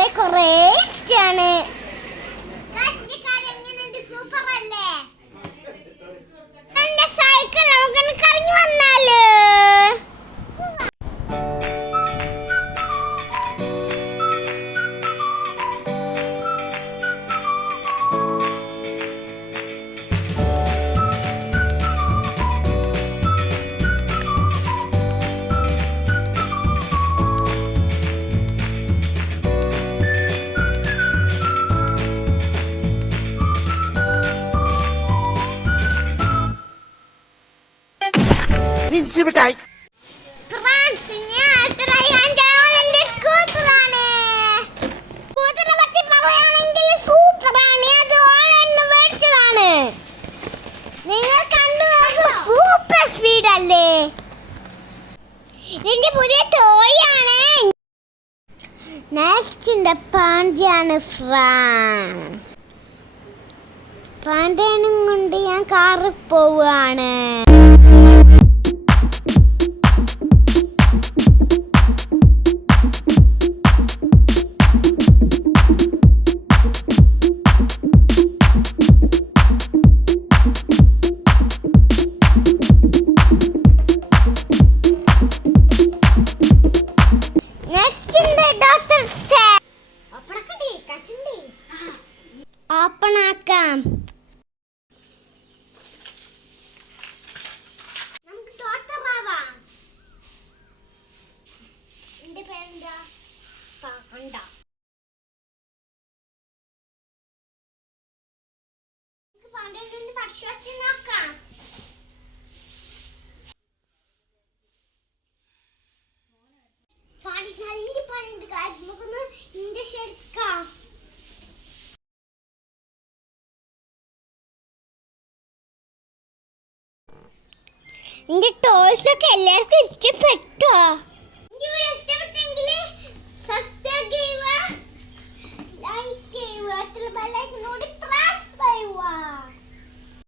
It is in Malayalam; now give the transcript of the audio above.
ഇവിടെ കുറേ ഇഷ്ടമാണ്. എന്റെ സൈക്കിൾ നമുക്ക് കറങ്ങി വന്നാലോ? ഇതിന്റെ പുതിയ ടോയാണ്. നെക്സ്റ്റിന്റെ പാൻഡയാണ് ഫ്രാൻസ്. പാൻഡേനും കൊണ്ട് ഞാൻ കാറിൽ പോവുകയാണ്. ഓപ്പണാക്കാം. നമുക്ക് ഡോക്ടറാവാം. എന്റെ പേരെന്താ? പാണ്ട. പാണ്ടേനെ പരിശോധിച്ച് നോക്കാം. പാണ്ടി നല്ല പണിയുണ്ട്. നമുക്കൊന്ന് ഇഞ്ചക്ഷൻ എടുക്കാം. എന്റെ ടോയ്സ് ഒക്കെ എല്ലാവർക്കും ഇഷ്ടപ്പെട്ടോ? ഇഷ്ടപ്പെട്ടെങ്കിൽ സബ്സ്ക്രൈബ് ചെയ്യുക, ലൈക്ക് ചെയ്യുക, ബെൽ ഐക്കൺ കൂടി പ്രസ് ചെയ്യുക.